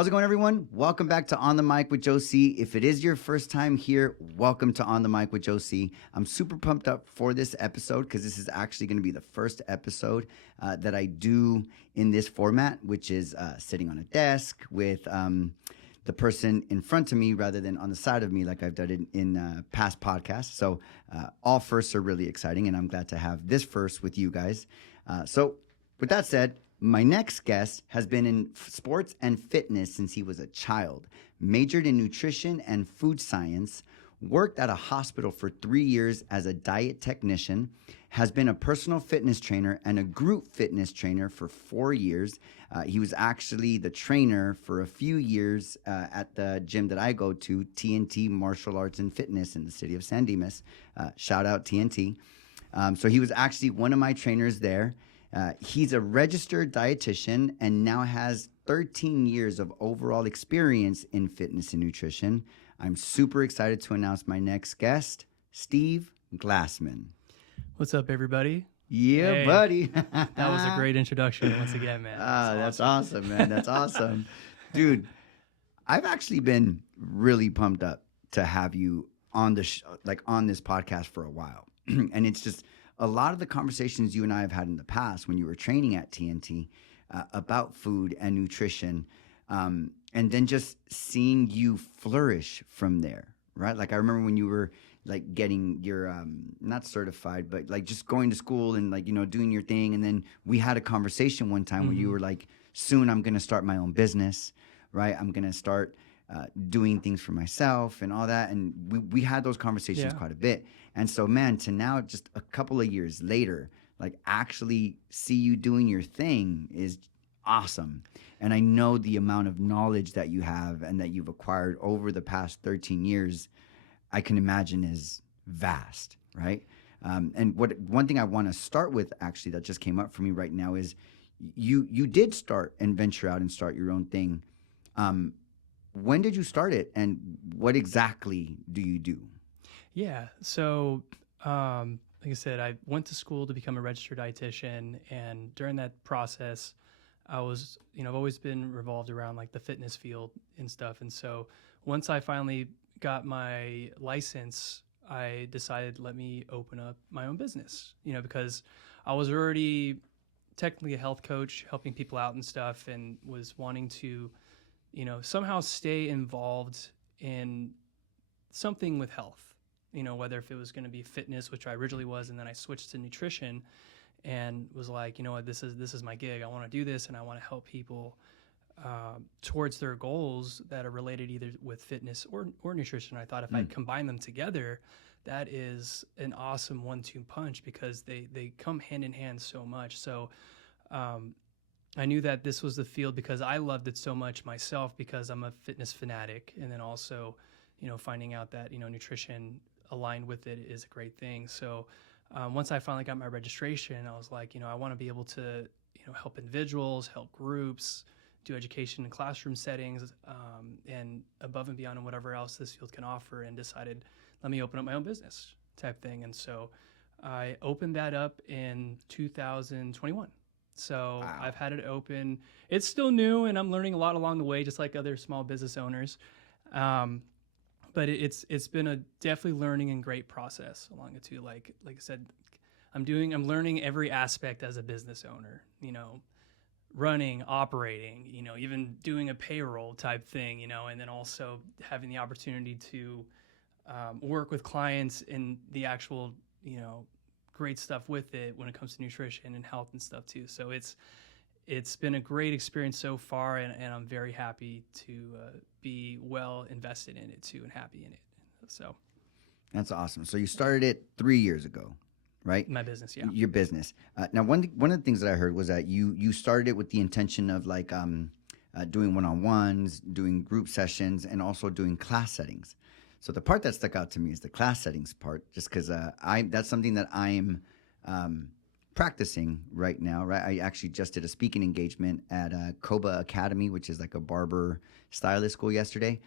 How's it going, everyone? Welcome back to On the Mic with Joe C. If it is your first time here, welcome to On the Mic with Joe C. I'm super pumped up for this episode because this is actually going to be the first episode that I do in this format, which is sitting on a desk with the person in front of me rather than on the side of me like I've done it in past podcasts. So all firsts are really exciting, and I'm glad to have this first with you guys. So with that said, my next guest has been in sports and fitness since he was a child, majored in nutrition and food science, worked at a hospital for 3 years as a diet technician, has been a personal fitness trainer and a group fitness trainer for 4 years. He was actually the trainer for a few years at the gym that I go to, TNT Martial Arts and Fitness in the city of San Dimas. Shout out TNT. So he was actually one of my trainers there. He's a registered dietitian and now has 13 years of overall experience in fitness and nutrition. I'm super excited to announce my next guest, Steve Glassman. What's up, everybody? Yeah, hey, buddy. That was a great introduction once again, man. That's awesome, man. That's awesome. Dude, I've actually been really pumped up to have you on the on this podcast for a while. And it's just a lot of the conversations you and I have had in the past when you were training at TNT about food and nutrition, and then just seeing you flourish from there, right? Like I remember when you were like getting your, not certified, but like just going to school and like, you know, doing your thing. And then we had a conversation one time where you were like, soon I'm going to start my own business, right? I'm going to start doing things for myself and all that. And we had those conversations quite a bit. And so, man, to now just a couple of years later, like actually see you doing your thing is awesome. And I know the amount of knowledge that you have and that you've acquired over the past 13 years, I can imagine is vast, right? And one thing I want to start with actually that just came up for me right now is you did start and venture out and start your own thing. When did you start it, and what exactly do you do? Yeah. So, like I said, I went to school to become a registered dietitian, and during that process, I was, I've always been revolved around like the fitness field and stuff. And so, once I finally got my license, I decided let me open up my own business. Because I was already technically a health coach, helping people out and stuff, and was wanting to, somehow stay involved in something with health. Whether if it was going to be fitness, which I originally was, and then I switched to nutrition and was like, you know what, this is my gig. I want to do this, and I want to help people towards their goals that are related either with fitness or nutrition. I thought if I combine them together, that is an awesome 1-2 punch because they come hand in hand so much. So I knew that this was the field because I loved it so much myself because I'm a fitness fanatic, and then also, finding out that, nutrition aligned with it is a great thing. So once I finally got my registration, I was like, I want to be able to, help individuals, help groups, do education in classroom settings, and above and beyond and whatever else this field can offer, and decided, let me open up my own business type thing. And so I opened that up in 2021. So wow. I've had it open. It's still new, and I'm learning a lot along the way, just like other small business owners. But it's been a definitely learning and great process along it too. Like I said, I'm learning every aspect as a business owner. Running, operating. Even doing a payroll type thing. And then also having the opportunity to work with clients in the actual great stuff with it when it comes to nutrition and health and stuff too. So it's been a great experience so far, and I'm very happy to be well invested in it too and happy in it. So that's awesome. So you started it 3 years ago, right? My business, yeah. Your business. Now, one of the things that I heard was that you started it with the intention of like doing one-on-ones, doing group sessions, and also doing class settings. So the part that stuck out to me is the class settings part, just because that's something that I'm practicing right now, right? I actually just did a speaking engagement at Koba Academy, which is like a barber stylist school yesterday.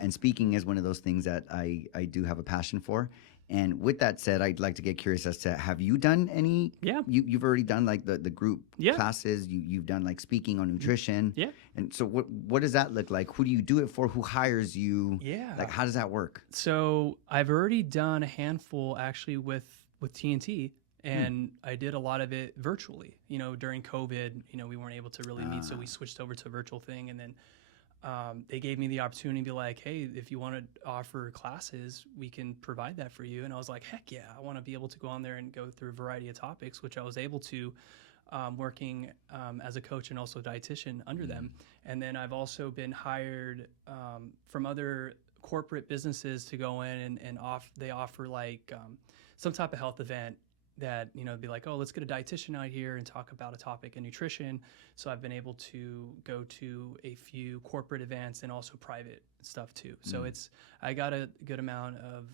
And speaking is one of those things that I do have a passion for. And with that said, I'd like to get curious as to, have you done any? Yeah. You've already done like the group Yeah. classes. You've done like speaking on nutrition. Yeah. And so what does that look like? Who do you do it for? Who hires you? Yeah. Like, how does that work? So I've already done a handful actually with TNT, and I did a lot of it virtually. During COVID, we weren't able to really meet, so we switched over to a virtual thing, and then they gave me the opportunity to be like, hey, if you want to offer classes, we can provide that for you. And I was like, heck yeah, I want to be able to go on there and go through a variety of topics, which I was able to, working as a coach and also a dietitian under them. And then I've also been hired from other corporate businesses to go in and they offer like some type of health event that, be like, oh, let's get a dietitian out here and talk about a topic in nutrition. So I've been able to go to a few corporate events and also private stuff too. So I got a good amount of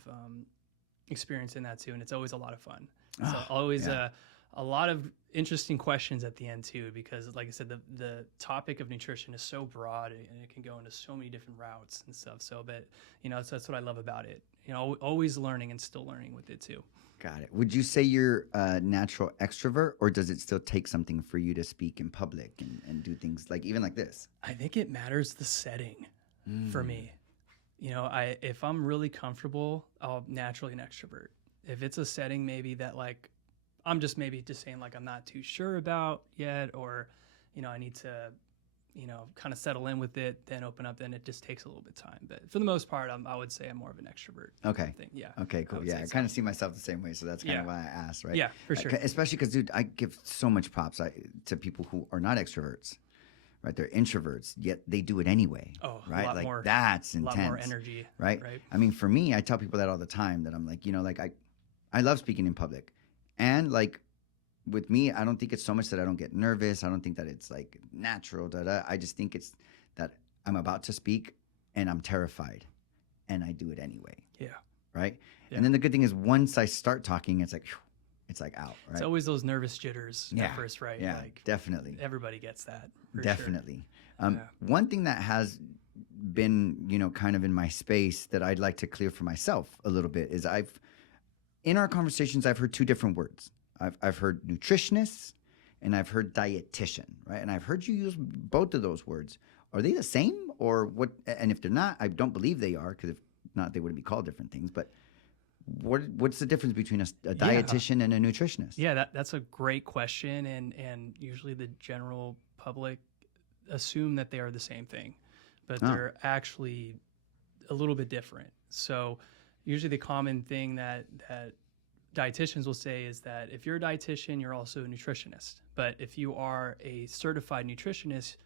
experience in that too. And it's always a lot of fun. So always a lot of interesting questions at the end too, because like I said, the topic of nutrition is so broad and it can go into so many different routes and stuff. So, but so that's what I love about it. Always learning and still learning with it too. Got it. Would you say you're a natural extrovert, or does it still take something for you to speak in public and do things like even like this? I think it matters the setting for me. If I'm really comfortable, I'll naturally an extrovert. If it's a setting maybe that like I'm just saying like I'm not too sure about yet, or I need to kind of settle in with it, then open up, then it just takes a little bit of time. But for the most part, I would say I'm more of an extrovert. Okay. Thing. Yeah. Okay, cool. Yeah, I kind of see myself the same way, so that's kind of why I asked, right? Yeah, for sure. Especially because, dude, I give so much props to people who are not extroverts, right? They're introverts, yet they do it anyway. Oh, right? A lot like more, that's intense. A lot more energy. Right? I mean, for me, I tell people that all the time, that I'm like, like I love speaking in public. And like, with me, I don't think it's so much that I don't get nervous. I don't think that it's like natural. I just think it's that I'm about to speak and I'm terrified and I do it anyway. Yeah. Right. Yeah. And then the good thing is once I start talking, it's like out. Right. It's always those nervous jitters at first, right? Yeah, like, definitely. Everybody gets that. Definitely. Sure. One thing that has been, kind of in my space that I'd like to clear for myself a little bit is in our conversations, I've heard two different words. I've heard nutritionist and I've heard dietitian, right? And I've heard you use both of those words. Are they the same or what? And if they're not, I don't believe they are, because if not, they wouldn't be called different things. But what's the difference between a dietitian and a nutritionist? Yeah, that's a great question. And usually the general public assume that they are the same thing, but they're actually a little bit different. So usually the common thing that dietitians will say is that if you're a dietitian, you're also a nutritionist. But if you are a certified nutritionist,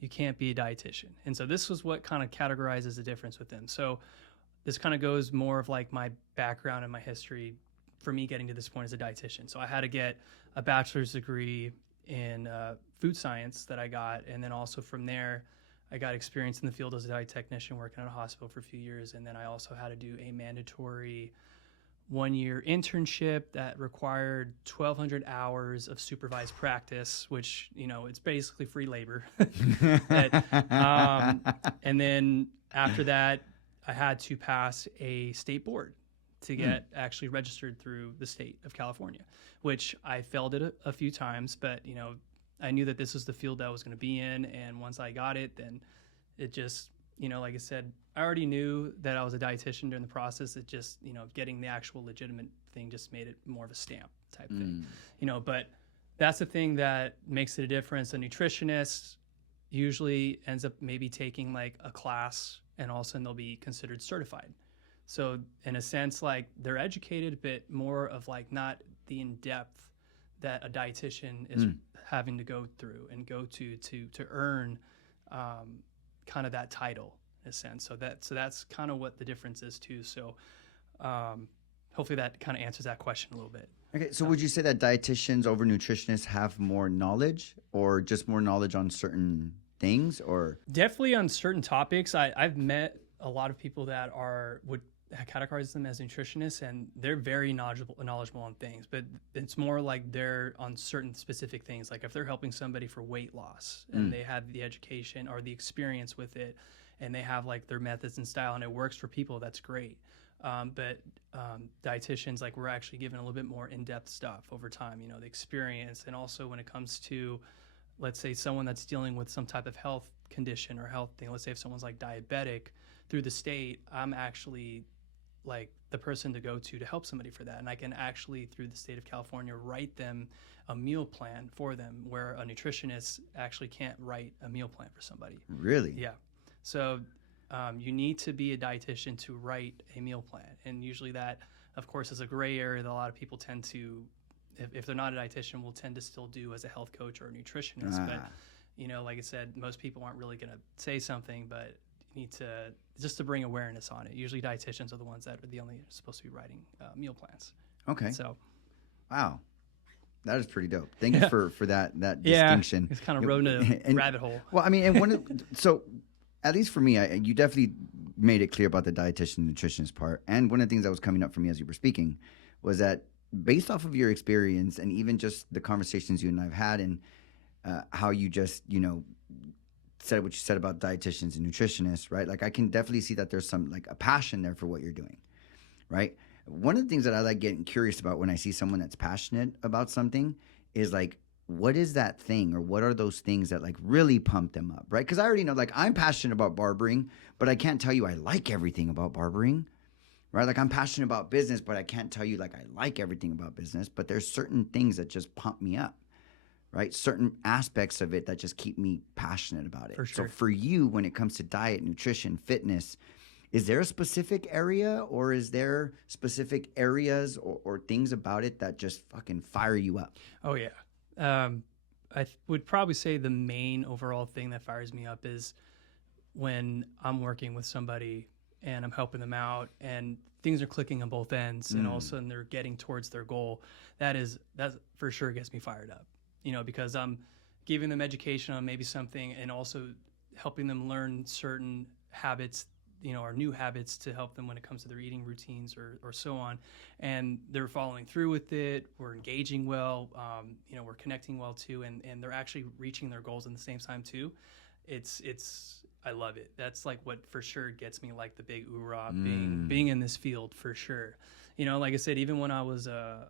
you can't be a dietitian. And so this was what kind of categorizes the difference with them. So this kind of goes more of like my background and my history for me getting to this point as a dietitian. So I had to get a bachelor's degree in food science that I got. And then also from there, I got experience in the field as a diet technician working at a hospital for a few years. And then I also had to do a mandatory 1-year internship that required 1,200 hours of supervised practice, which, it's basically free labor. And then after that, I had to pass a state board to get actually registered through the state of California, which I failed at a few times, but, I knew that this was the field that I was going to be in. And once I got it, then it just, like I said, I already knew that I was a dietitian during the process. It just, getting the actual legitimate thing just made it more of a stamp type thing, but that's the thing that makes it a difference. A nutritionist usually ends up maybe taking like a class and all of a sudden they'll be considered certified. So in a sense, like they're educated, but more of like not the in-depth that a dietitian is having to go through and go to earn kind of that title in a sense. So that's kind of what the difference is too. So hopefully that kind of answers that question a little bit. Okay, so would you say that dietitians over nutritionists have more knowledge, or just more knowledge on certain things, or? Definitely on certain topics. I've met a lot of people that would categorize them as nutritionists, and they're very knowledgeable on things, but it's more like they're on certain specific things. Like if they're helping somebody for weight loss and they have the education or the experience with it, and they have like their methods and style, and it works for people. That's great. But dietitians, like, we're actually given a little bit more in-depth stuff over time, you know, the experience. And also when it comes to, let's say, someone that's dealing with some type of health condition or health thing, let's say if someone's like diabetic, through the state, I'm actually like the person to go to help somebody for that. And I can actually, through the state of California, write them a meal plan for them, where a nutritionist actually can't write a meal plan for somebody. Really? Yeah. So you need to be a dietitian to write a meal plan. And usually that, of course, is a gray area that a lot of people tend to, if they're not a dietitian, will tend to still do as a health coach or a nutritionist. But, you know, like I said, most people aren't really going to say something, but you need to, just to bring awareness on it. Usually dietitians are the ones that are the only supposed to be writing meal plans. Okay. So. Wow. That is pretty dope. Thank you for that distinction. It's kind of rode in a rabbit hole. Well, I mean, and so at least for me, you definitely made it clear about the dietitian nutritionist part. And one of the things that was coming up for me as you were speaking was that based off of your experience and even just the conversations you and I've had, and how you just, you know, said what you said about dietitians and nutritionists, right? Like, I can definitely see that there's some, like, a passion there for what you're doing, right? One of the things that I like getting curious about when I see someone that's passionate about something is, like, what is that thing, or what are those things that, like, really pump them up, right? Because I already know, like, I'm passionate about barbering, but I can't tell you I like everything about barbering, right? Like, I'm passionate about business, but I can't tell you, like, I like everything about business. But there's certain things that just pump me up, right? Certain aspects of it that just keep me passionate about it. For sure. So for you, when it comes to diet, nutrition, fitness, is there a specific area, or is there specific areas or things about it that just fucking fire you up? Oh, yeah. I would probably say the main overall thing that fires me up is when I'm working with somebody and I'm helping them out and things are clicking on both ends, and all of a sudden they're getting towards their goal. That for sure gets me fired up, you know, because I'm giving them education on maybe something, and also helping them learn certain habits, you know, or new habits to help them when it comes to their eating routines or so on. And they're following through with it. We're engaging well, you know, we're connecting well too. And they're actually reaching their goals in the same time too. I love it. That's like what for sure gets me like the big oorah being in this field for sure. You know, like I said, even when I was a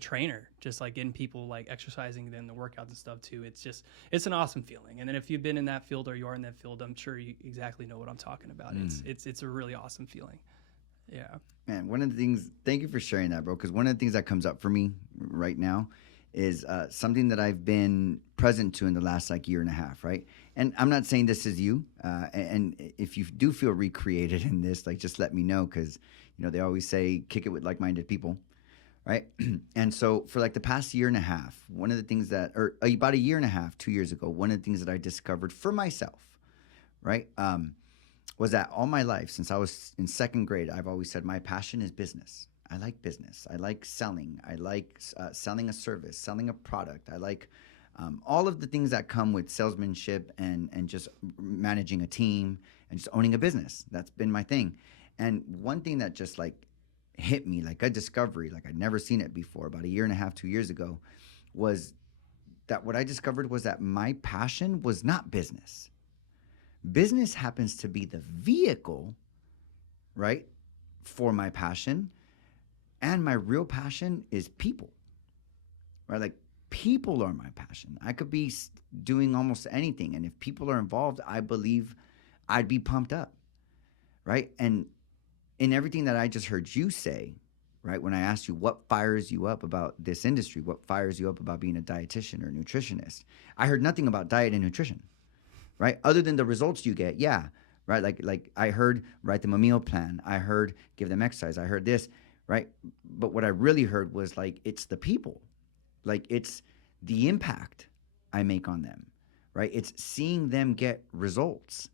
trainer, just like getting people like exercising, then the workouts and stuff too. It's an awesome feeling. And then if you've been in that field or you are in that field, I'm sure you exactly know what I'm talking about. It's a really awesome feeling. Yeah. Man, one of the things, thank you for sharing that, bro. Because one of the things that comes up for me right now is something that I've been present to in the last like year and a half, right? And I'm not saying this is you. And if you do feel recreated in this, like, just let me know, because, you know, they always say kick it with like-minded people. Right. And so for like the past year and a half, one of the things that, or about a year and a half, 2 years ago, one of the things that I discovered for myself, right, was that all my life, since I was in second grade, I've always said my passion is business. I like business. I like selling. I like selling a service, selling a product. I like all of the things that come with salesmanship and just managing a team and just owning a business. That's been my thing. And one thing that just like hit me like a discovery, like I'd never seen it before, about a year and a half, 2 years ago, was that what I discovered was that my passion was not business. Business happens to be the vehicle, right, for my passion. And my real passion is people, right? Like, people are my passion. I could be doing almost anything. And if people are involved, I believe I'd be pumped up, right? And in everything that I just heard you say, right, when I asked you what fires you up about this industry, what fires you up about being a dietitian or a nutritionist, I heard nothing about diet and nutrition, right? Other than the results you get, yeah, right? Like I heard write them a meal plan. I heard give them exercise. I heard this, right? But what I really heard was like, it's the people. Like, it's the impact I make on them, right? It's seeing them get results,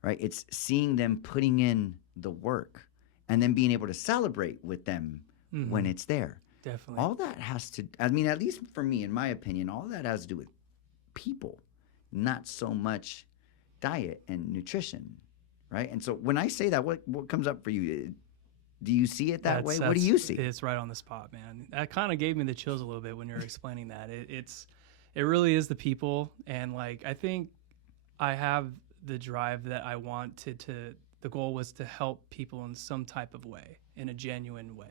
right? It's seeing them putting in the work and then being able to celebrate with them when it's there. Definitely. All that has to, I mean, at least for me, in my opinion, all that has to do with people, not so much diet and nutrition, right? And so when I say that, what comes up for you? Do you see it that way? What do you see? It's right on the spot, man. That kind of gave me the chills a little bit when you were explaining that. It really is the people. And like, I think I have the drive that I wanted to. The goal was to help people in some type of way, in a genuine way.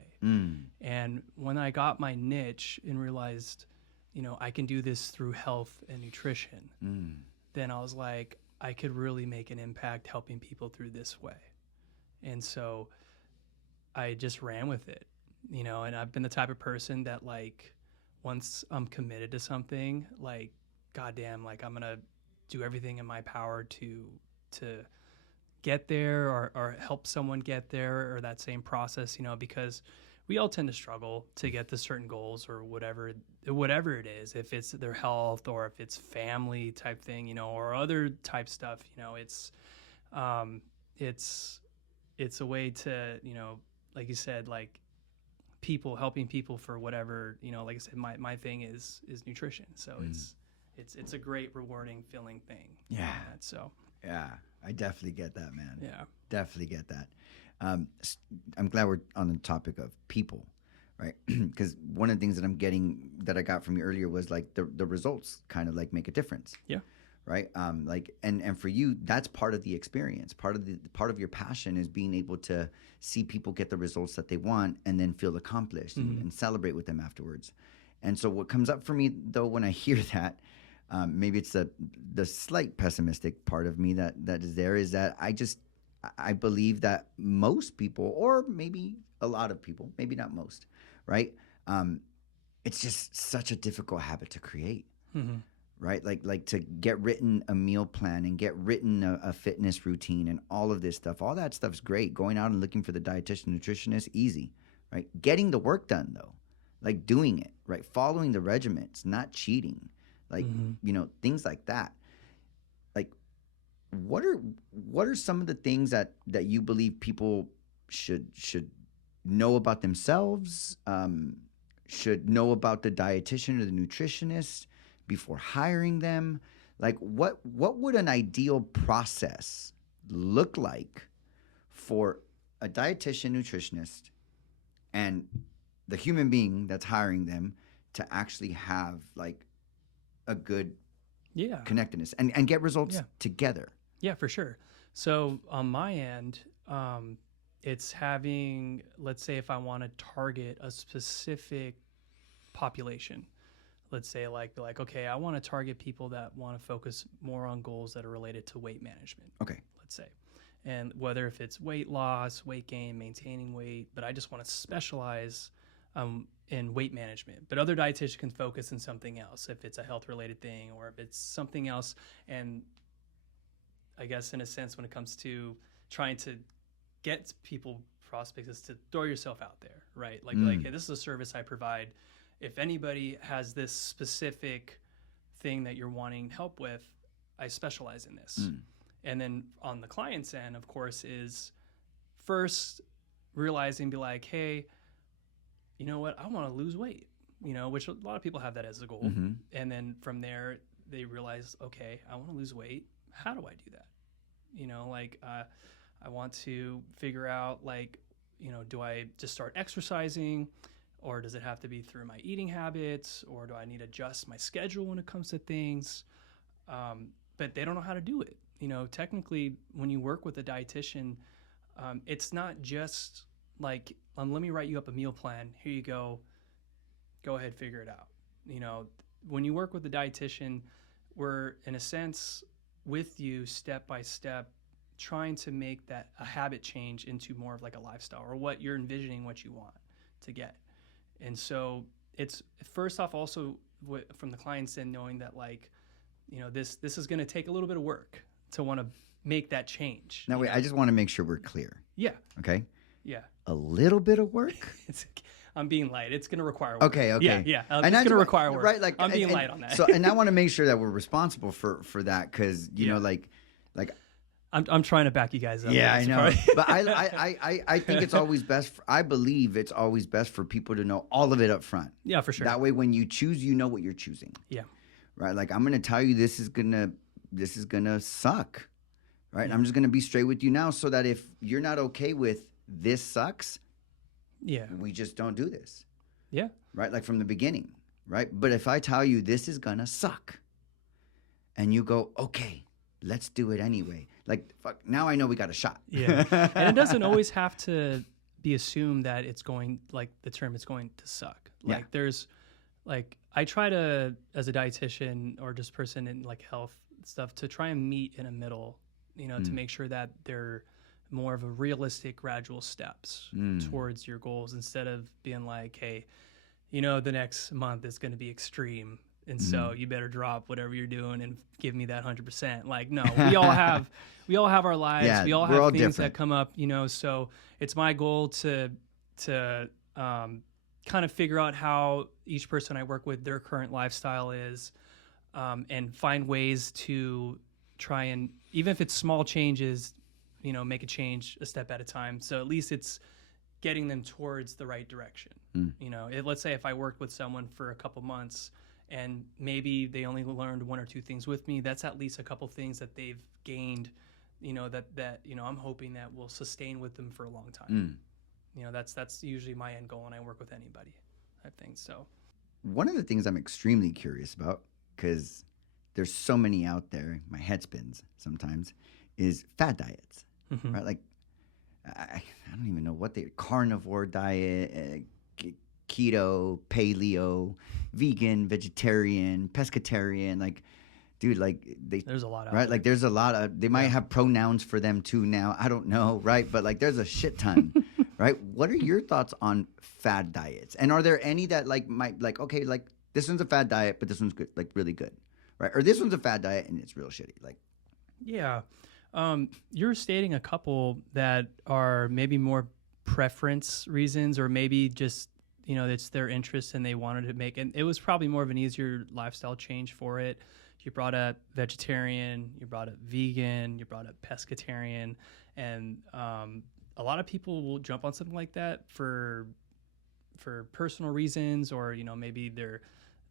And when I got my niche and realized, I can do this through health and nutrition, then I was like, I could really make an impact helping people through this way. And so I just ran with it, and I've been the type of person that, like, once I'm committed to something, like, goddamn, like, I'm going to do everything in my power to get there or help someone get there, or that same process, because we all tend to struggle to get to certain goals or whatever it is, if it's their health or if it's family type thing, or other type stuff, it's a way to, like you said, like helping people for whatever, like I said, my thing is nutrition. So it's a great rewarding feeling thing. Yeah. So yeah, I definitely get that, man. Yeah. Definitely get that. I'm glad we're on the topic of people, right? Because one of the things that I got from you earlier was like the results kind of like make a difference. Yeah. Right. Like, and for you, that's part of the experience. Part of your passion is being able to see people get the results that they want and then feel accomplished and celebrate with them afterwards. And so what comes up for me though, when I hear that, maybe it's the slight pessimistic part of me that is there, is that I believe that most people, or maybe a lot of people, maybe not most, right? It's just such a difficult habit to create. Right? Like to get written a meal plan and get written a fitness routine and all of this stuff. All that stuff's great. Going out and looking for the dietitian, nutritionist, easy, right? Getting the work done though, like doing it, right? Following the regimens, not cheating, like, things like that. Like, what are some of the things that you believe people should know about themselves, should know about the dietitian or the nutritionist before hiring them? Like, what would an ideal process look like for a dietitian, nutritionist, and the human being that's hiring them to actually have like a good connectedness and get results together? Yeah, for sure. So on my end, it's having, let's say if I want to target a specific population, let's say like, okay, I want to target people that want to focus more on goals that are related to weight management. Okay. Let's say. And whether if it's weight loss, weight gain, maintaining weight, but I just want to specialize in weight management. But other dietitians can focus on something else, if it's a health related thing or if it's something else. And I guess in a sense, when it comes to trying to get people prospects, is to throw yourself out there, right? Like, hey, this is a service I provide. If anybody has this specific thing that you're wanting help with, I specialize in this. And then on the client's end, of course, is first realizing, be like, hey, you know what? I want to lose weight, which a lot of people have that as a goal. And then from there, they realize, okay, I want to lose weight. How do I do that? I want to figure out, like, do I just start exercising? Or does it have to be through my eating habits? Or do I need to adjust my schedule when it comes to things? But they don't know how to do it. Technically, when you work with a dietitian, it's not just like, let me write you up a meal plan. Here you go. Go ahead, figure it out. When you work with a dietitian, we're, in a sense, with you step by step, trying to make that a habit change into more of like a lifestyle, or what you're envisioning, what you want to get. And so it's first off also from the client's end, knowing that, like, this is going to take a little bit of work to want to make that change. Now, wait, I just want to make sure we're clear. Yeah. Okay. Yeah. A little bit of work? I'm being light. It's going to require work. Okay. Yeah. It's going to require work. Right. Like, I'm being light on that. So, and I want to make sure that we're responsible for that, because, you know, like. I'm trying to back you guys up. Yeah, I know. But I think it's always best. I believe it's always best for people to know all of it up front. Yeah, for sure. That way, when you choose, you know what you're choosing. Yeah. Right. Like, I'm going to tell you this is gonna suck. Right. And I'm just going to be straight with you now, so that if you're not okay with this sucks, we just don't do this. Yeah. Right. Like from the beginning. Right. But if I tell you this is gonna suck, and you go, okay, let's do it anyway. Like, fuck, now I know we got a shot. Yeah. And it doesn't always have to be assumed that it's going, like the term, it's going to suck. Like there's like, I try to, as a dietitian or just person in like health stuff, to try and meet in a middle, you know, to make sure that they're more of a realistic gradual steps towards your goals, instead of being like, hey, you know, the next month is going to be extreme, and so you better drop whatever you're doing and give me that 100%. Like, no, we all have our lives. Yeah, we all we're have all things different. that come up, you know, so it's my goal to kind of figure out how each person I work with, their current lifestyle is, and find ways to try and, even if it's small changes, you know, make a change a step at a time. So at least it's getting them towards the right direction. You know, let's say if I worked with someone for a couple months and maybe they only learned one or two things with me, that's at least a couple things that they've gained, you know, that you know, I'm hoping that will sustain with them for a long time. You know, that's usually my end goal when I work with anybody, I think. So one of the things I'm extremely curious about, because there's so many out there, my head spins sometimes, is fad diets, right? Like, I don't even know what carnivore diet, keto, paleo, vegan, vegetarian, pescatarian, like, dude, like there's a lot out right? there. Like there's a lot of, they might have pronouns for them too now. I don't know, right? But like there's a shit ton, right? What are your thoughts on fad diets? And are there any that like might like, okay, like this one's a fad diet, but this one's good, like really good, right? Or this one's a fad diet and it's real shitty, like. Yeah. You're stating a couple that are maybe more preference reasons, or maybe just, you know, it's their interest and they wanted to make, and it was probably more of an easier lifestyle change for it. You brought up vegetarian, you brought up vegan, you brought up pescatarian, and a lot of people will jump on something like that for personal reasons, or, you know, maybe they're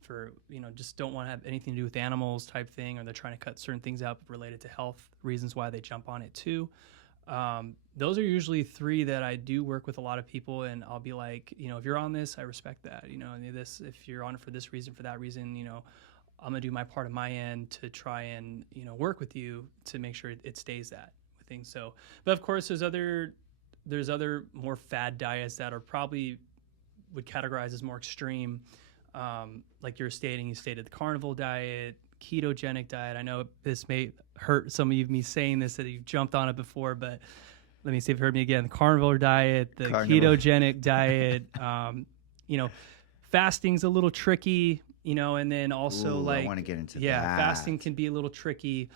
for, you know, just don't want to have anything to do with animals type thing, or they're trying to cut certain things out related to health reasons why they jump on it too. Those are usually three that I do work with a lot of people, and I'll be like, you know, if you're on this, I respect that, you know, and this, if you're on it for this reason, for that reason, you know, I'm gonna do my part of my end to try and, you know, work with you to make sure it stays that thing. So, but of course there's other more fad diets that are probably would categorize as more extreme. Like you stated the carnivore diet, ketogenic diet. I know this may hurt some of you, me saying this, that you've jumped on it before, but let me see if you heard me again. The carnivore diet, the ketogenic diet, you know, fasting's a little tricky, you know, and then also I want to get into that. Fasting can be a little tricky.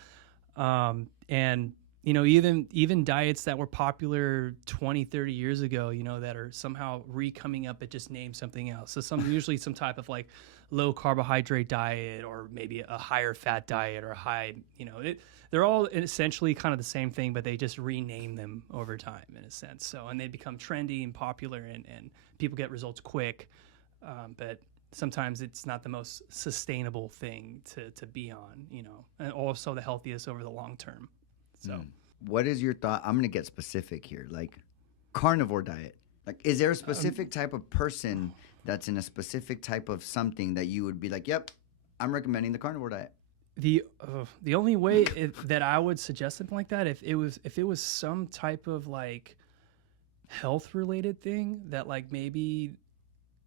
And, you know, even diets that were popular 20, 30 years ago, you know, that are somehow coming up, but just name something else. So usually some type of like low carbohydrate diet, or maybe a higher fat diet, or high, you know, they're all essentially kind of the same thing, but they just rename them over time in a sense. So, and they become trendy and popular, and people get results quick. But sometimes it's not the most sustainable thing to be on, you know, and also the healthiest over the long term. So what is your thought? I'm going to get specific here. Like carnivore diet, like, is there a specific type of person that's in a specific type of something that you would be like, yep, I'm recommending the carnivore diet? The only way that I would suggest something like that, if it was some type of like health related thing that, like, maybe,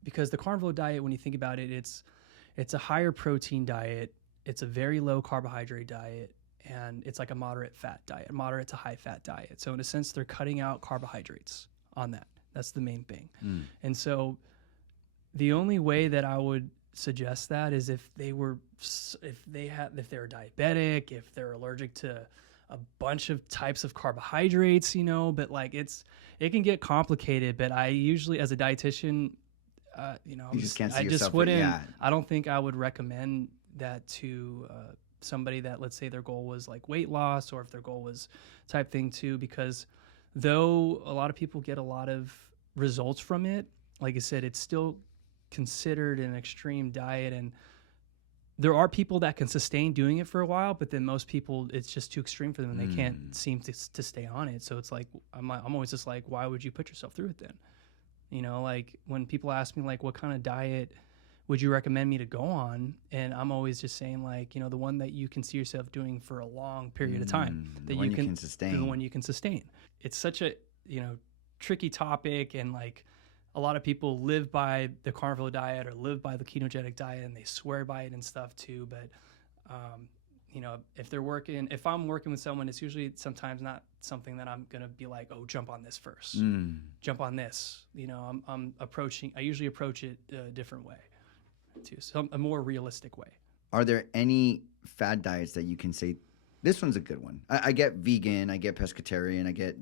because the carnivore diet, when you think about it, it's a higher protein diet, it's a very low carbohydrate diet, and it's like a moderate fat diet, moderate to high fat diet. So in a sense, they're cutting out carbohydrates on that. That's the main thing. And so the only way that I would suggest that is if they're diabetic, if they're allergic to a bunch of types of carbohydrates, you know, but like it can get complicated. But I usually, as a dietitian, you know, I don't think I would recommend that to somebody that, let's say, their goal was like weight loss, or if their goal was type thing too, because though a lot of people get a lot of results from it, like I said, it's still considered an extreme diet, and there are people that can sustain doing it for a while, but then most people, it's just too extreme for them, and they can't seem to stay on it. So it's like, I'm always just like, why would you put yourself through it then? You know, like when people ask me like what kind of diet would you recommend me to go on? And I'm always just saying, like, the one that you can see yourself doing for a long period of time, The one you can sustain. the one you can sustain. It's such a, tricky topic, and like a lot of people live by the carnivore diet or live by the ketogenic diet, and they swear by it and stuff too. But, if I'm working with someone, it's usually sometimes not something that I'm going to be like, oh, jump on this first, jump on this. I usually approach it a different way too. So a more realistic way. Are there any fad diets that you can say, this one's a good one? I get vegan, I get pescatarian, I get,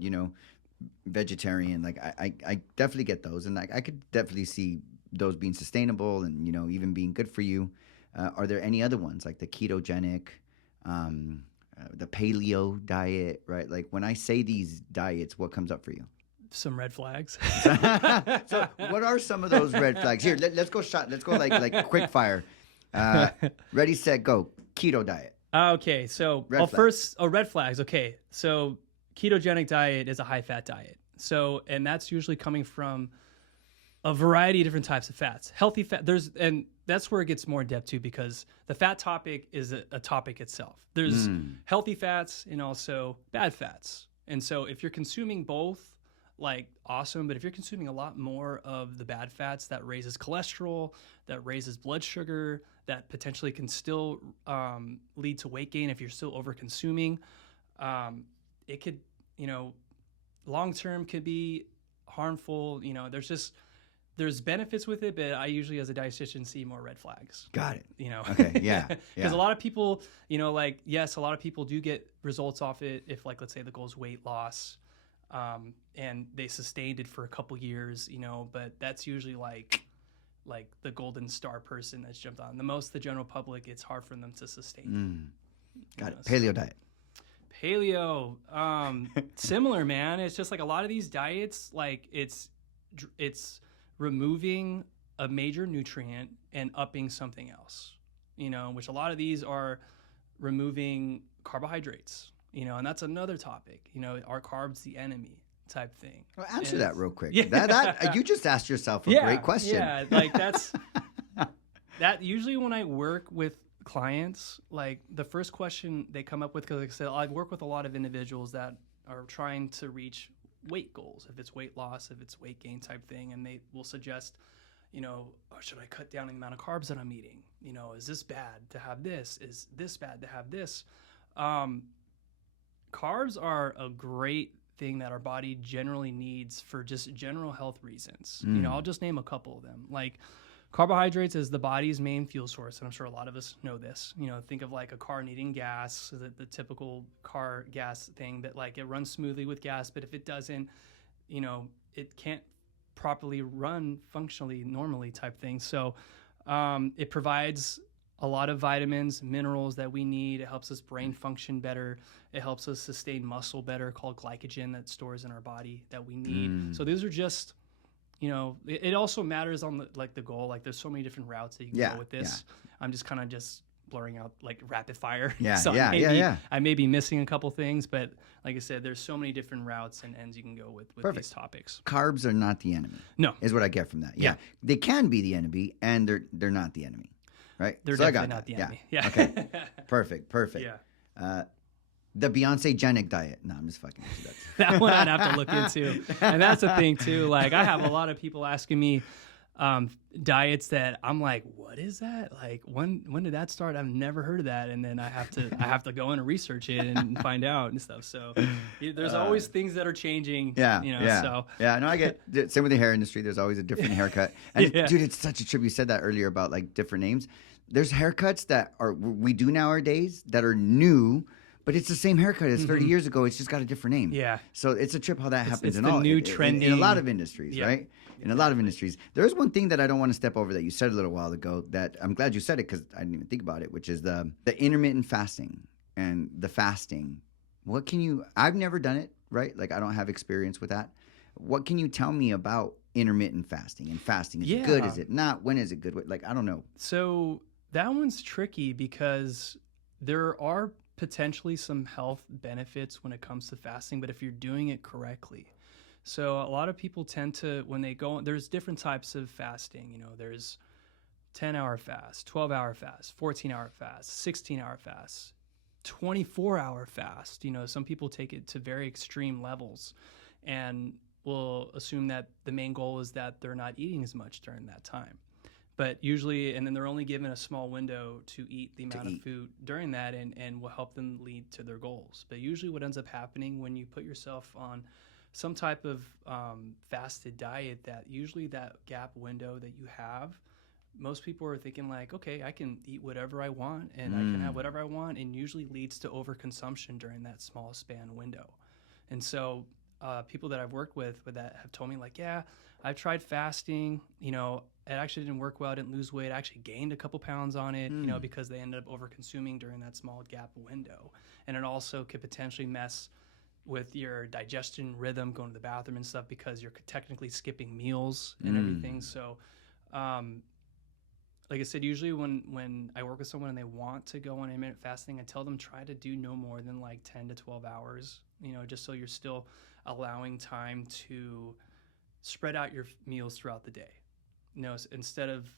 vegetarian. Like I definitely get those. And I could definitely see those being sustainable and, even being good for you. Are there any other ones like the ketogenic, the paleo diet, right? Like when I say these diets, what comes up for you? Some red flags. So what are some of those red flags? Here, let's go shot. Let's go like quick fire. Ready, set, go. Keto diet. Okay. So red flags. Okay. So ketogenic diet is a high fat diet. So, and that's usually coming from a variety of different types of fats. Healthy fat, and that's where it gets more in depth too, because the fat topic is a topic itself. There's healthy fats and also bad fats. And so if you're consuming both, like awesome, but if you're consuming a lot more of the bad fats, that raises cholesterol, that raises blood sugar, that potentially can still lead to weight gain if you're still over consuming. It could, long term could be harmful. There's benefits with it, but I usually, as a dietitian, see more red flags. Got it. Okay, yeah. Because a lot of people, yes, a lot of people do get results off it if, like, let's say the goal is weight loss, and they sustained it for a couple years, but that's usually like the golden star person that's jumped on. The general public, it's hard for them to sustain. Got it. Paleo diet. Paleo, similar, man. It's just like a lot of these diets, like it's removing a major nutrient and upping something else, which a lot of these are removing carbohydrates, and that's another topic. Are carbs the enemy type thing? Well, answer that real quick. Yeah. That you just asked yourself a great question. Yeah, like that's that usually when I work with clients, like the first question they come up with, because like I said, I work with a lot of individuals that are trying to reach weight goals, if it's weight loss, if it's weight gain type thing, and they will suggest, should I cut down the amount of carbs that I'm eating? Is this bad to have this? Is this bad to have this? Carbs are a great thing that our body generally needs for just general health reasons. I'll just name a couple of them. Like carbohydrates is the body's main fuel source, and I'm sure a lot of us know this. Think of like a car needing gas, the typical car gas thing that like it runs smoothly with gas, but if it doesn't, it can't properly run functionally normally type thing. So it provides a lot of vitamins, minerals that we need. It helps us brain function better. It helps us sustain muscle better, called glycogen, that stores in our body that we need. So these are just, it also matters on the goal. Like there's so many different routes that you can go with this. I'm just kind of blurring out like rapid fire. So I may be missing a couple things, but like I said, there's so many different routes and ends you can go with these topics. Carbs are not the enemy. No. Is what I get from that. Yeah. They can be the enemy, and they're not the enemy. Right? They're definitely not the enemy. Yeah. Okay. Perfect. Yeah. The Beyonce-genic diet. No, I'm just fucking with you. That one I'd have to look into. And that's the thing too. Like I have a lot of people asking me diets that I'm like, what is that? Like when did that start? I've never heard of that. And then I have to go in and research it and find out and stuff. So there's always things that are changing. Yeah. So no, I get same with the hair industry. There's always a different haircut. And dude, it's such a trip. You said that earlier about like different names. There's haircuts that we do nowadays that are new, but it's the same haircut as 30 years ago. It's just got a different name. Yeah. So it's a trip how that happens in all new trending in a lot of industries, right? In a lot of industries. There is one thing that I don't want to step over that you said a little while ago that I'm glad you said it because I didn't even think about it, which is the intermittent fasting and the fasting. I've never done it, right? Like I don't have experience with that. What can you tell me about intermittent fasting and fasting? Is it good? Is it not? When is it good? Like, I don't know. So that one's tricky because there are potentially some health benefits when it comes to fasting, but if you're doing it correctly. So a lot of people tend to, when they go, there's different types of fasting. There's 10-hour fast, 12-hour fast, 14-hour fast, 16-hour fast, 24-hour fast. Some people take it to very extreme levels and will assume that the main goal is that they're not eating as much during that time. But usually, and then they're only given a small window to eat the amount of food during that, and will help them lead to their goals. But usually what ends up happening when you put yourself on some type of fasted diet, that usually that gap window that you have, most people are thinking like, okay, I can eat whatever I want and I can have whatever I want, and usually leads to overconsumption during that small span window. And so people that I've worked with that have told me like, yeah, I've tried fasting, it actually didn't work well. I didn't lose weight. I actually gained a couple pounds on it, because they ended up over-consuming during that small gap window. And it also could potentially mess with your digestion rhythm, going to the bathroom and stuff, because you're technically skipping meals and everything. So, like I said, usually when I work with someone and they want to go on intermittent fasting, I tell them try to do no more than like 10 to 12 hours, just so you're still allowing time to spread out your meals throughout the day. Instead of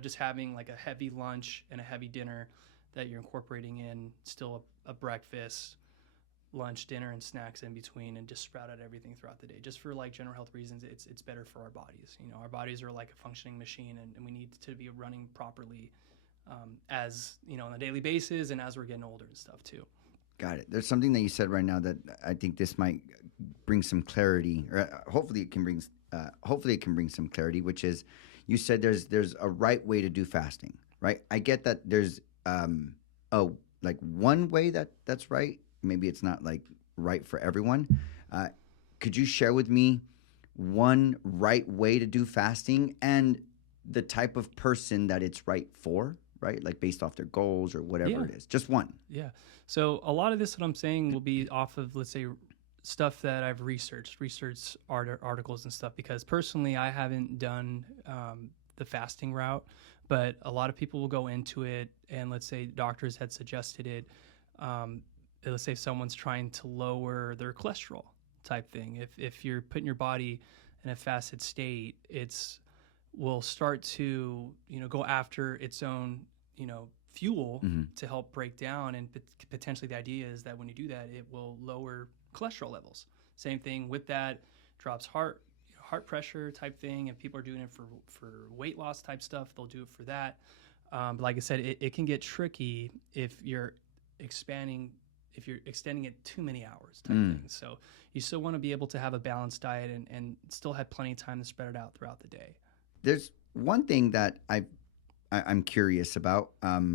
just having like a heavy lunch and a heavy dinner, that you're incorporating in still a breakfast, lunch, dinner, and snacks in between, and just sprout out everything throughout the day. Just for like general health reasons, it's better for our bodies. Our bodies are like a functioning machine, and we need to be running properly as on a daily basis, and as we're getting older and stuff too. Got it. There's something that you said right now that I think this might bring some clarity, or hopefully it can bring some clarity, which is, you said there's a right way to do fasting, right? I get that there's like one way that's right. Maybe it's not like right for everyone. Could you share with me one right way to do fasting and the type of person that it's right for, right? Like based off their goals or whatever it is. Just one. Yeah. So a lot of this, what I'm saying, will be off of, let's say, stuff that I've researched articles and stuff, because personally I haven't done the fasting route, but a lot of people will go into it, and let's say doctors had suggested it. Let's say if someone's trying to lower their cholesterol type thing. If you're putting your body in a fasted state, will start to, go after its own, fuel to help break down. And potentially the idea is that when you do that, it will lower cholesterol levels. Same thing with that, drops heart pressure type thing. If people are doing it for weight loss type stuff, they'll do it for that. But like I said, it can get tricky if you're extending it too many hours type thing. So you still want to be able to have a balanced diet and still have plenty of time to spread it out throughout the day. There's one thing that I'm curious about,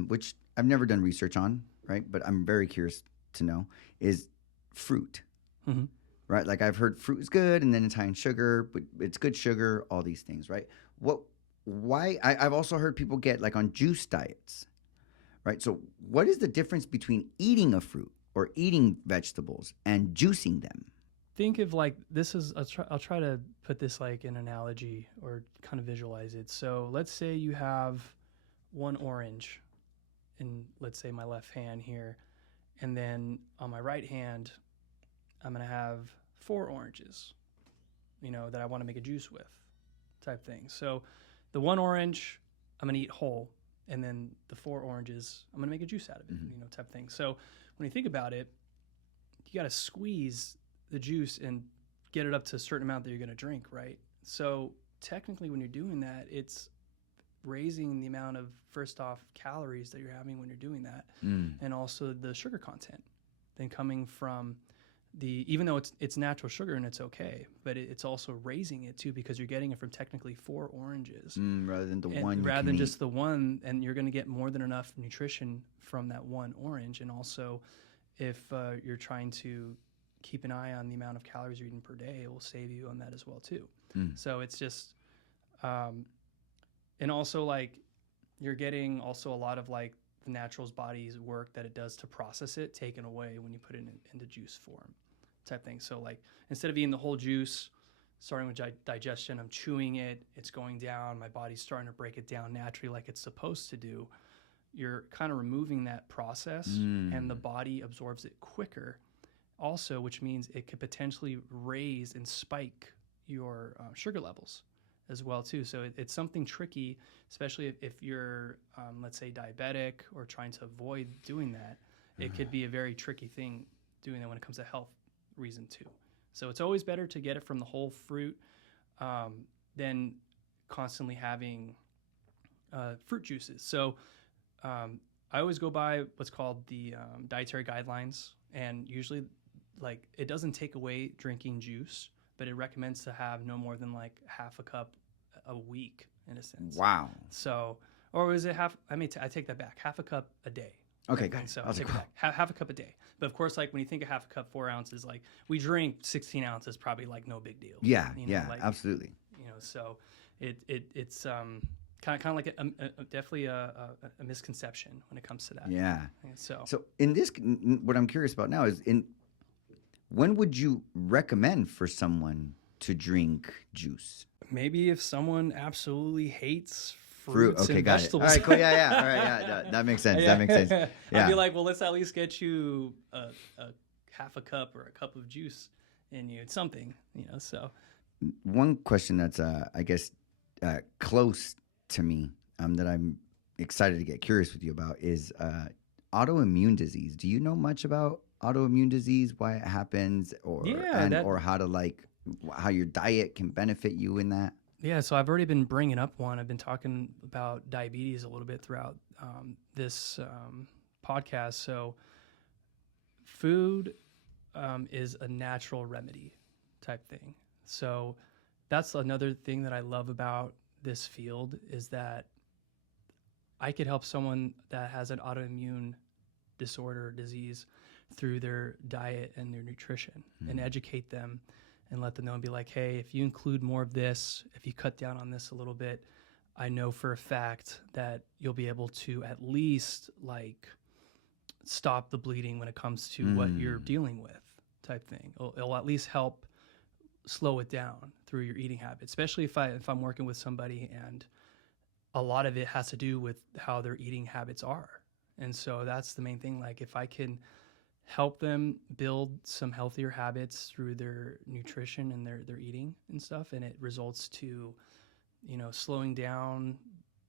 which I've never done research on, right? But I'm very curious to know, is fruit, right? Like I've heard fruit is good, and then it's high in sugar, but it's good sugar, all these things, right? I've also heard people get like on juice diets, right? So what is the difference between eating a fruit or eating vegetables and juicing them? Think of like this is I'll try to put this like an analogy or kind of visualize it. So let's say you have one orange in, let's say, my left hand here, and then on my right hand I'm going to have 4 oranges, that I want to make a juice with type thing. So the one orange I'm going to eat whole, and then the 4 oranges I'm going to make a juice out of it, type thing. So when you think about it, you got to squeeze the juice and get it up to a certain amount that you're going to drink, right? So technically when you're doing that, it's raising the amount of, first off, calories that you're having when you're doing that, and also the sugar content then coming from even though it's natural sugar and it's okay, but it's also raising it too, because you're getting it from technically 4 oranges rather than the one. Rather than just the one, and you're going to get more than enough nutrition from that one orange. And also, if you're trying to keep an eye on the amount of calories you're eating per day, it will save you on that as well too. So it's just, and also like you're getting also a lot of like the natural's body's work that it does to process it taken away when you put it into juice form type thing. So like instead of eating the whole juice, starting with digestion, I'm chewing it, it's going down, my body's starting to break it down naturally like it's supposed to do. You're kind of removing that process, and the body absorbs it quicker also, which means it could potentially raise and spike your sugar levels as well too. So it's something tricky, especially if you're, let's say, diabetic or trying to avoid doing that. It could be a very tricky thing doing that when it comes to health reason too. So it's always better to get it from the whole fruit than constantly having fruit juices. So I always go by what's called the dietary guidelines, and usually like it doesn't take away drinking juice, but it recommends to have no more than like half a cup a week in a sense. Wow. So, or is it half? I take that back. Half a cup a day. Okay, good. So I'll take it back. Half a cup a day. But of course, like when you think of half a cup, 4 ounces, like we drink 16 ounces, probably like no big deal. Yeah, you know, like, absolutely. You know, so it's kind of like definitely a misconception when it comes to that. Yeah. So in this, what I'm curious about now is when would you recommend for someone to drink juice? maybe if someone absolutely hates Fruit. fruits Okay, and got vegetables. it. All right, cool. Yeah. All right, yeah. That makes sense. That makes sense. Yeah. I'd be like, well, let's at least get you a half a cup or a cup of juice in you. It's something, so. One question that's, I guess, close to me that I'm excited to get curious with you about is autoimmune disease. Do you know much about autoimmune disease, why it happens, or how your diet can benefit you in that? Yeah, so I've already been bringing up one. I've been talking about diabetes a little bit throughout this podcast. So food is a natural remedy type thing. So that's another thing that I love about this field is that I could help someone that has an autoimmune disorder or disease through their diet and their nutrition and educate them and let them know and be like, hey, if you include more of this, if you cut down on this a little bit, I know for a fact that you'll be able to at least like stop the bleeding when it comes to what you're dealing with type thing. It'll at least help slow it down through your eating habits, especially if I'm working with somebody and a lot of it has to do with how their eating habits are. And so that's the main thing. Like if I can help them build some healthier habits through their nutrition and their eating and stuff, and it results to, slowing down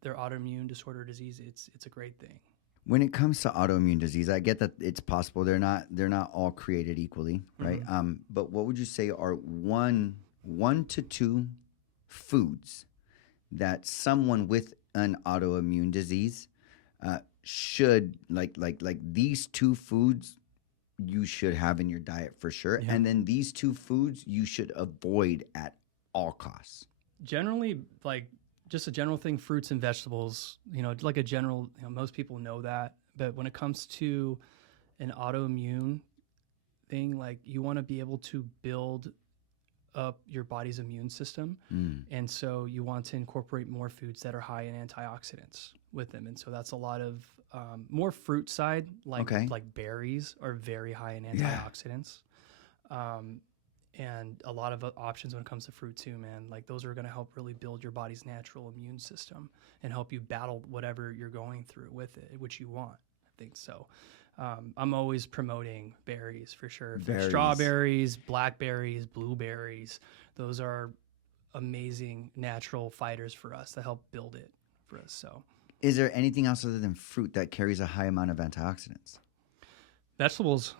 their autoimmune disorder disease, it's a great thing. When it comes to autoimmune disease, I get that it's possible they're not all created equally, right? But what would you say are one to two foods that someone with an autoimmune disease should like these two foods you should have in your diet for sure, and then these two foods you should avoid at all costs? Generally, like just a general thing, fruits and vegetables, like a general, most people know that. But when it comes to an autoimmune thing, like you want to be able to build up your body's immune system. And so you want to incorporate more foods that are high in antioxidants with them. And so that's a lot of more fruit side, like berries are very high in antioxidants. And a lot of options when it comes to fruit too, man. Like those are going to help really build your body's natural immune system and help you battle whatever you're going through with it, which you want, I think so. I'm always promoting berries for sure. Strawberries, blackberries, blueberries. Those are amazing natural fighters for us to help build it for us. So, is there anything else other than fruit that carries a high amount of antioxidants? Vegetables.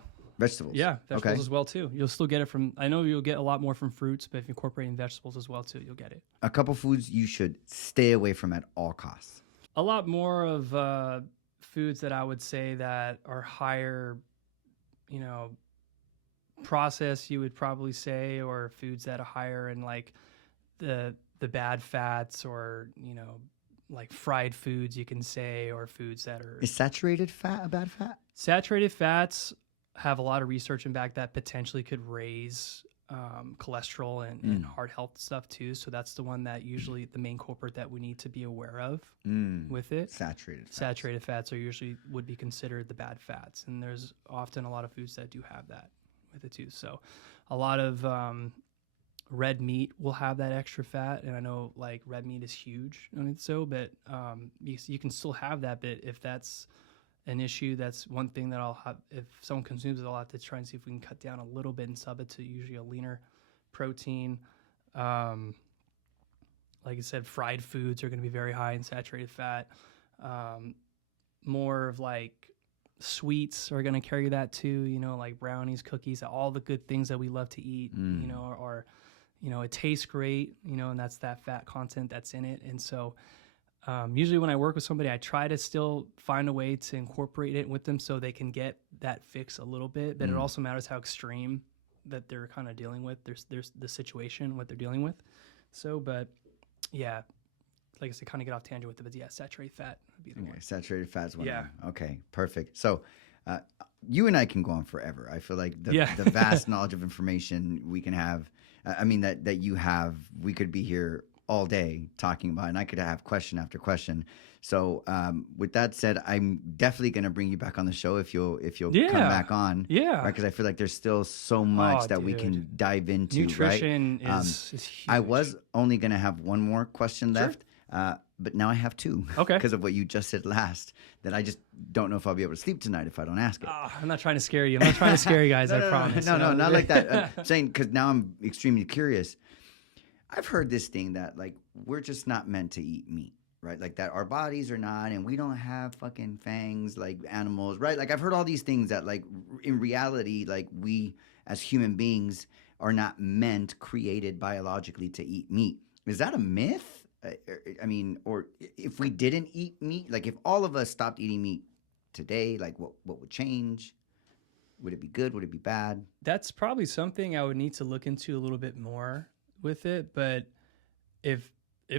Yeah, vegetables as well too. You'll still get it from, I know you'll get a lot more from fruits, but if you're incorporating vegetables as well too, you'll get it. A couple foods you should stay away from at all costs. A lot more of foods that I would say that are higher, processed, you would probably say, or foods that are higher in like the bad fats, or, like fried foods, you can say, or foods that are... Is saturated fat a bad fat? Saturated fats have a lot of research in back that potentially could raise cholesterol and heart health stuff too. So that's the one that usually the main culprit that we need to be aware of with it. Saturated fats are usually would be considered the bad fats. And there's often a lot of foods that do have that with it too. So a lot of red meat will have that extra fat. And I know like red meat is huge. But you can still have that. But if that's an issue, that's one thing that I'll have. If someone consumes it, I'll have to try and see if we can cut down a little bit and sub it to usually a leaner protein. like I said, fried foods are going to be very high in saturated fat. More of like sweets are going to carry that too, like brownies, cookies, all the good things that we love to eat, are it tastes great, and that's that fat content that's in it. And so usually when I work with somebody, I try to still find a way to incorporate it with them so they can get that fix a little bit, but it also matters how extreme that they're kind of dealing with. There's the situation, what they're dealing with. So, but yeah, like I said, kind of get off tangent with it, but yeah, saturated fat would be the one. Saturated fat's one. Yeah. Okay, perfect. So you and I can go on forever. I feel like the vast knowledge of information we can have, that you have, we could be here all day talking about, and I could have question after question. So with that said, I'm definitely going to bring you back on the show if you'll come back on. Yeah. Right, because I feel like there's still so much that we can dive into. Nutrition is huge. I was only going to have one more question left. But now I have two. Okay. Because of what you just said last, that I just don't know if I'll be able to sleep tonight if I don't ask it. I'm not trying to scare you. I'm not trying to scare you guys. I promise. No, not like that. I'm saying, because now I'm extremely curious. I've heard this thing that like we're just not meant to eat meat, right? Like that our bodies are not, and we don't have fucking fangs like animals, right? Like I've heard all these things that like in reality, like we as human beings are not created biologically to eat meat. Is that a myth? Or if we didn't eat meat, like if all of us stopped eating meat today, like what would change? Would it be good? Would it be bad? That's probably something I would need to look into a little bit more with it. But if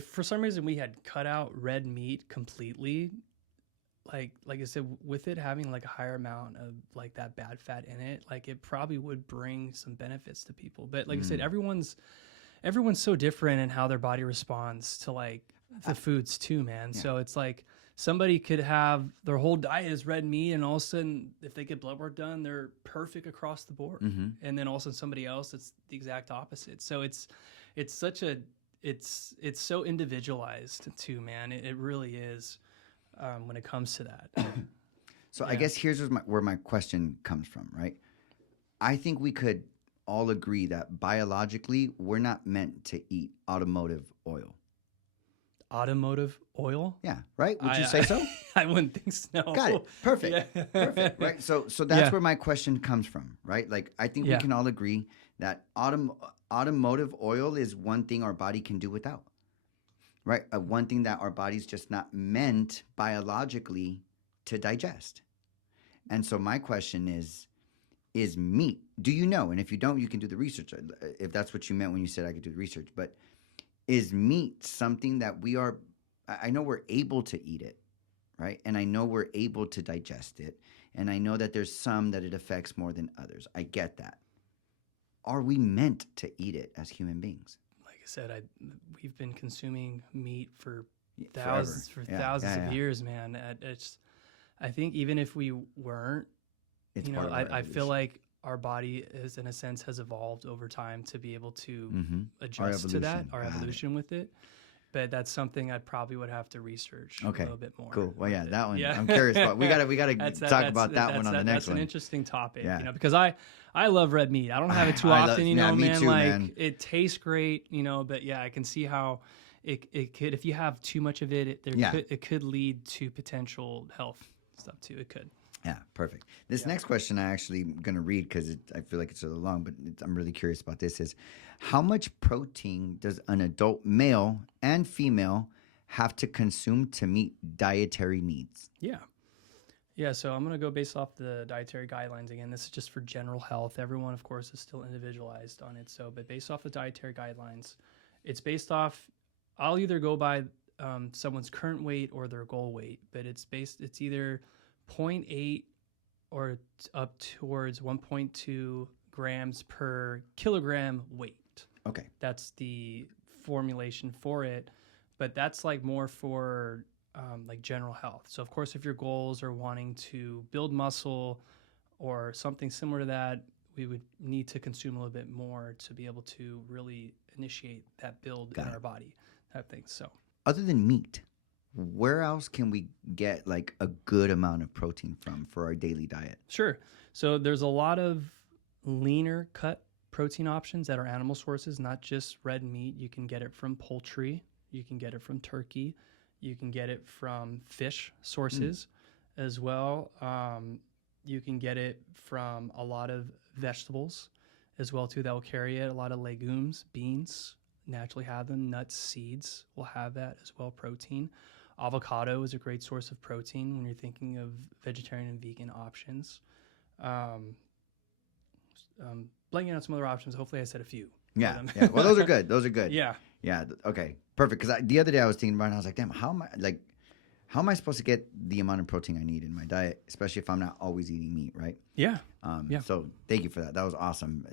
for some reason we had cut out red meat completely, like I said, with it having like a higher amount of like that bad fat in it, like it probably would bring some benefits to people. But like I said, everyone's so different in how their body responds to like the foods too, man. Yeah. So it's like somebody could have their whole diet is red meat, and all of a sudden, if they get blood work done, they're perfect across the board. Mm-hmm. And then also somebody else, it's the exact opposite. So it's so individualized too, man. It really is when it comes to that. So I guess here's where my question comes from, right? I think we could all agree that biologically we're not meant to eat automotive oil. Automotive oil? Yeah, right? Would you say so? I wouldn't think so. No. Got it. Perfect. Yeah. Perfect. Right. So that's where my question comes from, right? Like I think we can all agree that automotive oil is one thing our body can do without. Right? One thing that our body's just not meant biologically to digest. And so my question is meat. Do you know? And if you don't, you can do the research. If that's what you meant when you said I could do the research. But is meat something that I know we're able to eat it, right? And I know we're able to digest it. And I know that there's some that it affects more than others. I get that. Are we meant to eat it as human beings? Like I said, we've been consuming meat for thousands of years, man. I think even if we weren't, I feel like our body is, in a sense, has evolved over time to be able to adjust to that, our evolution with it. But that's something I probably would have to research a little bit more. Cool. Well, yeah, that one I'm curious about. We gotta talk about that one on the next one. That's an interesting topic, because I love red meat. I don't have it too often, man. Too, man. It tastes great, but yeah, I can see how it could, if you have too much of it, it could lead to potential health stuff too. It could. Yeah, perfect. This next question I actually going to read because I feel like it's a little long, but I'm really curious about this is how much protein does an adult male and female have to consume to meet dietary needs? Yeah, so I'm going to go based off the dietary guidelines. Again, this is just for general health. Everyone, of course, is still individualized on it. But based off the dietary guidelines, it's based off, I'll either go by someone's current weight or their goal weight, but it's either 0.8 or up towards 1.2 grams per kilogram weight. Okay. That's the formulation for it, but that's like more for like general health. So of course, if your goals are wanting to build muscle or something similar to that, we would need to consume a little bit more to be able to really initiate that build in our body, type thing. So other than meat, where else can we get like a good amount of protein from for our daily diet? Sure. So there's a lot of leaner cut protein options that are animal sources, not just red meat. You can get it from poultry. You can get it from turkey. You can get it from fish sources as well. You can get it from a lot of vegetables as well too that will carry it. A lot of legumes, beans naturally have them. Nuts, seeds will have that as well. Protein. Avocado is a great source of protein when you're thinking of vegetarian and vegan options. Blanking out some other options. Hopefully I said a few. Yeah. Well, those are good. Those are good. Yeah. Yeah. Okay. Perfect. Because the other day I was thinking about it, and I was like, damn, how am I supposed to get the amount of protein I need in my diet, especially if I'm not always eating meat, right? Yeah. So thank you for that. That was awesome.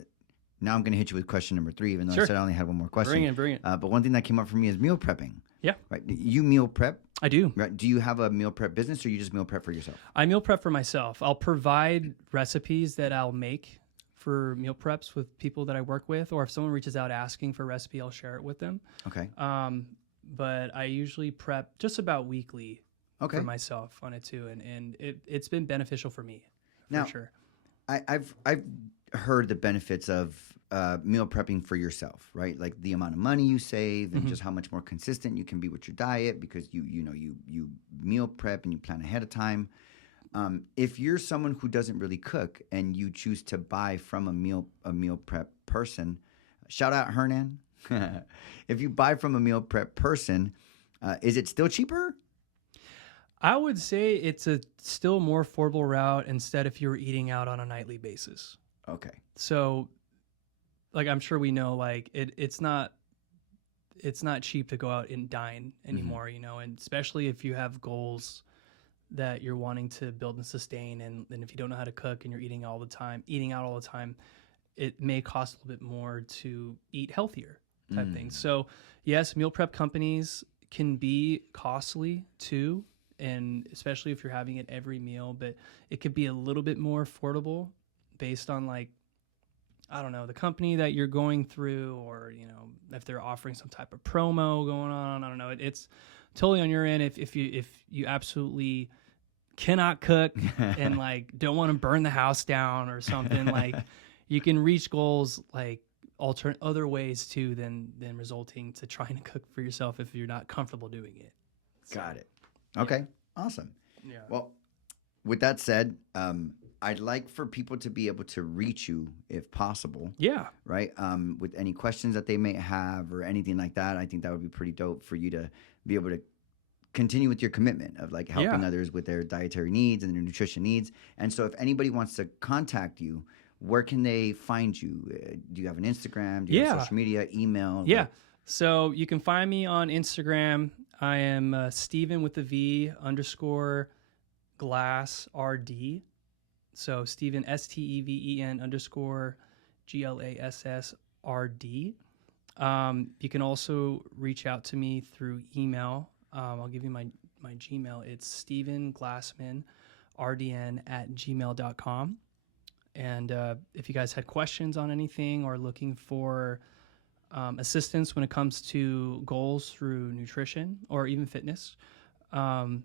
Now I'm going to hit you with question number 3, even though Sure. I said I only had one more question. Bring it. But one thing that came up for me is meal prepping. Yeah. Right. You meal prep? I do. Right. Do you have a meal prep business, or you just meal prep for yourself? I meal prep for myself. I'll provide recipes that I'll make for meal preps with people that I work with, or if someone reaches out asking for a recipe, I'll share it with them. Okay. But I usually prep just about weekly for myself on it too, and it's been beneficial for me Now, for sure. I've heard the benefits of meal prepping for yourself, right? Like the amount of money you save and just how much more consistent you can be with your diet because you meal prep and you plan ahead of time. If you're someone who doesn't really cook and you choose to buy from a meal prep person, shout out Hernan. If you buy from a meal prep person, is it still cheaper? I would say it's a still more affordable route instead if you were eating out on a nightly basis. Okay. So, like I'm sure we know, like it's not cheap to go out and dine anymore, and especially if you have goals that you're wanting to build and sustain, and if you don't know how to cook and you're eating out all the time, it may cost a little bit more to eat healthier type things. So yes, meal prep companies can be costly too, and especially if you're having it every meal, but it could be a little bit more affordable based on like, I don't know, the company that you're going through, or, if they're offering some type of promo going on. I don't know. It's totally on your end. If you absolutely cannot cook and like don't want to burn the house down or something, like you can reach goals like other ways too than resulting to trying to cook for yourself if you're not comfortable doing it. Got it. Okay. Awesome. Yeah. Well, with that said, I'd like for people to be able to reach you if possible. Yeah. Right. With any questions that they may have or anything like that. I think that would be pretty dope for you to be able to continue with your commitment of like helping others with their dietary needs and their nutrition needs. And so if anybody wants to contact you, where can they find you? Do you have an Instagram? Do you have social media, email? Yeah. So you can find me on Instagram. I am Steven with the V _ Glass RD. So Steven STEVEN _ GLASSRD. You can also reach out to me through email. I'll give you my Gmail. It's Steven Glassman RDN @gmail.com. And if you guys had questions on anything or looking for assistance when it comes to goals through nutrition or even fitness,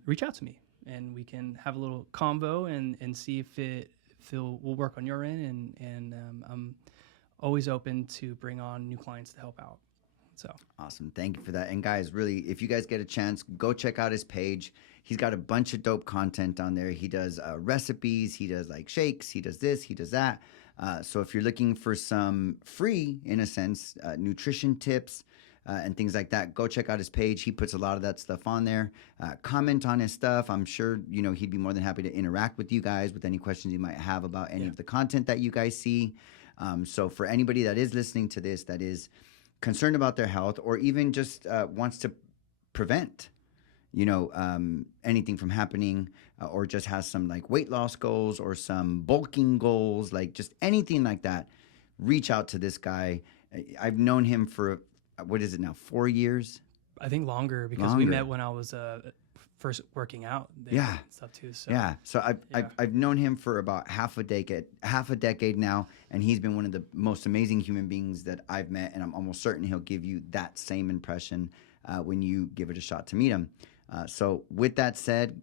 reach out to me and we can have a little convo and see if it will work on your end. And I'm always open to bring on new clients to help out. So awesome. Thank you for that. And guys, really, if you guys get a chance, go check out his page. He's got a bunch of dope content on there. He does recipes. He does like shakes. He does this. He does that. So if you're looking for some free, in a sense, nutrition tips and things like that, go check out his page. He puts a lot of that stuff on there. Comment on his stuff. I'm sure, he'd be more than happy to interact with you guys with any questions you might have about any of the content that you guys see. So for anybody that is listening to this, that is concerned about their health or even just wants to prevent, anything from happening or just has some like weight loss goals or some bulking goals, like just anything like that, reach out to this guy. I've known him for, 4 years? I think longer because we met when I was first working out. And stuff too. So. Yeah. So I've known him for about half a decade now, and he's been one of the most amazing human beings that I've met, and I'm almost certain he'll give you that same impression when you give it a shot to meet him. So with that said,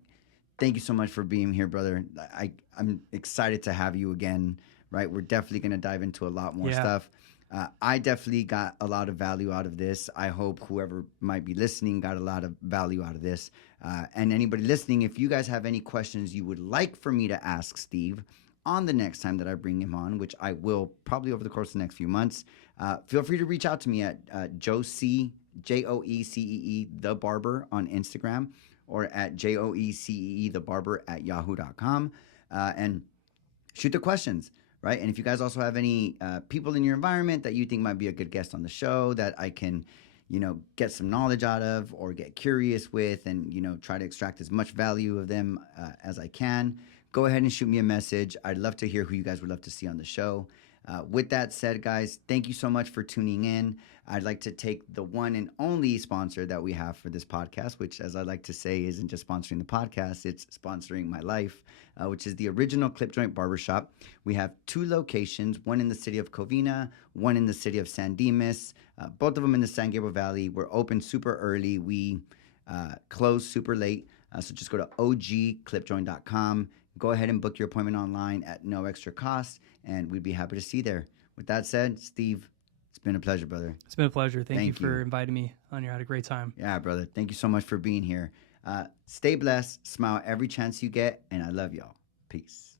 thank you so much for being here, brother. I'm excited to have you again, right? We're definitely going to dive into a lot more stuff. I definitely got a lot of value out of this. I hope whoever might be listening got a lot of value out of this. And anybody listening, if you guys have any questions you would like for me to ask Steve on the next time that I bring him on, which I will probably over the course of the next few months, feel free to reach out to me at Joecee, the barber on Instagram, or at Joecee, the barber at yahoo.com. And shoot the questions, right? And if you guys also have any people in your environment that you think might be a good guest on the show that I can, get some knowledge out of or get curious with and, try to extract as much value of them as I can, go ahead and shoot me a message. I'd love to hear who you guys would love to see on the show. With that said, guys, thank you so much for tuning in. I'd like to take the one and only sponsor that we have for this podcast, which, as I like to say, isn't just sponsoring the podcast, it's sponsoring my life, which is the Original Clip Joint Barbershop. We have 2 locations, one in the city of Covina, one in the city of San Dimas, both of them in the San Gabriel Valley. We're open super early. We close super late. So just go to ogclipjoint.com. Go ahead and book your appointment online at no extra cost, and we'd be happy to see you there. With that said, Steve, it's been a pleasure, brother. It's been a pleasure. Thank you for inviting me on here. I had a great time. Yeah, brother. Thank you so much for being here. Stay blessed, smile every chance you get, and I love y'all. Peace.